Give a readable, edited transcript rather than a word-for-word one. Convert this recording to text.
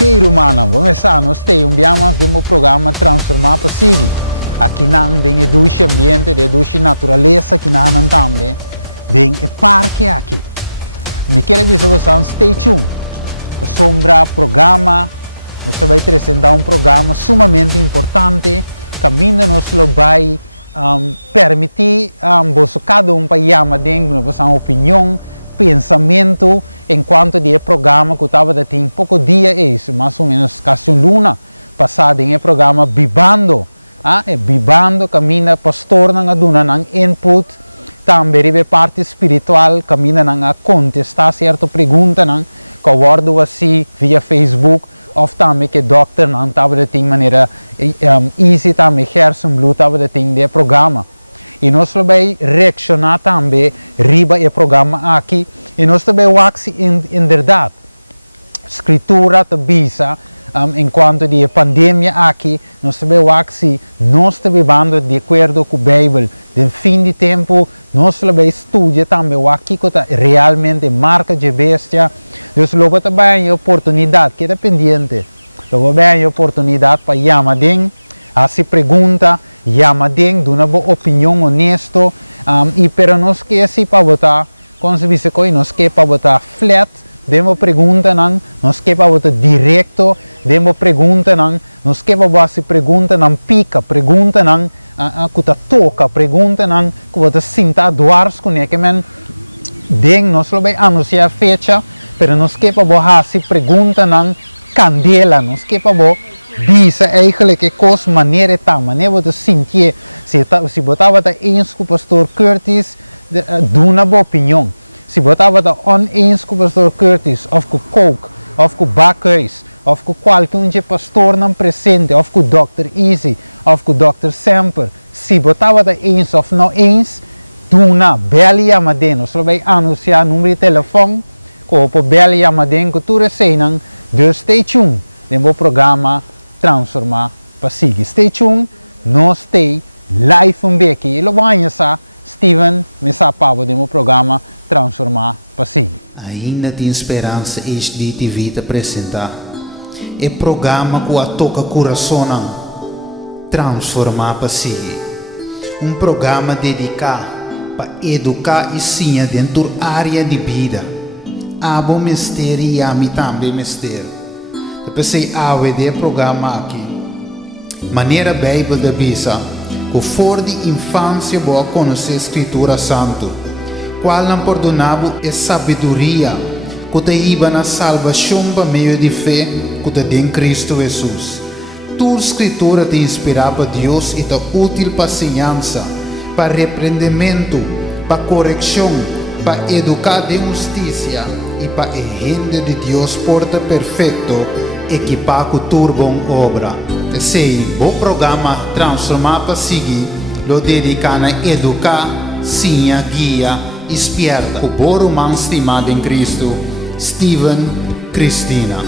Ok, Romana, vamos a nós temos um programa Transformar para Seguir. Aqui não tem educação ambiente, educação natureza, aqui não também tem parque aqui. Me quero dizer vocês, stay tuned. Sombra programa, nós vamos apresentar programa sumamente importante, caminho nos vai permitir cada para chamar dentro de uma opinião, pensamento, enquanto de programa que estava de tem pouco dia isso, mais ou menos quase luna passada em programa Bibando, Bibando caminha pastor na duna ng input, também a parte espiritual caminha na contestar certa pergunta nang kawardo assim via Facebook, of também que doctor não estava de tem maneira easy também Gerson Blue estava de tem de programa. E nós vamos reaccionar também riba o programa aqui. E nós também vamos em verdade. Escritura tambisa, enquanto de pandemia aqui, nós também vamos vivendo de acordo com a Bíblia. De fim de tempo, nós também estudamos também o que realmente marca de bestia. Nós logo também a oportunidade, que é dependente. Logo bem a oportunidade para chamar assim pergunta, Yamadeng, de uma boa opinião honesta, e para nós que assim para votar, quando se diz que nós que para votar flat, demos pergunta não, nós que para votar direto, demos pergunta não, nós que para votar pergunta não pica, pergunta não, que toca, pergunta não, que você sinta doars com que men, den nós vai anunciar a fecha, para nós que para votar pergunta não, candela, nós que para votar diz eigenlijk que maneira tal, maneira de sentir, se botava eens com o pastor Curtis, de uma boa opinião. Se botava oneens com o pastor Curtis, ou com Coke, ou com Bakhuis, ou com qualquer pastor não presente, ou com o Dr. Easy, ou com o Dr. Semper, se botava eens ou não eens, uma bela chamadinha, nós vai anunciar o número de telefone, com o bela chamadinha que tu recebes, dus stay tuned, no programa Transformar para Seguir. Stay tuned, nós stay live aqui. E logo sa Steven me sapava do programa Transformar para Seguir. Ainda tem esperança este TV te apresentar. É programa que a toca coração Transformar para Seguir. Programa dedicado para educar e sim dentro da área de vida. Abo mistério e a mim também mistério. Depois de programa aqui, maneira Bíblia da Bisa, que for de infância boa conhecer a Escritura Santa, qual não perdonava é sabedoria, que te iba na salvação por meio de fé, que te tem Cristo Jesus. Tua Escritura te inspira para Deus e te útil para ensinança, para repreendimento, para correção, para educar de justiça e para a gente de Deus porta perfeito, equipar com turbom obra. Esse bom programa Transformar para Seguir, lo dedicado a educar, sim, guia, esperta, com o bom romance estimado em Cristo, Steven Cristina.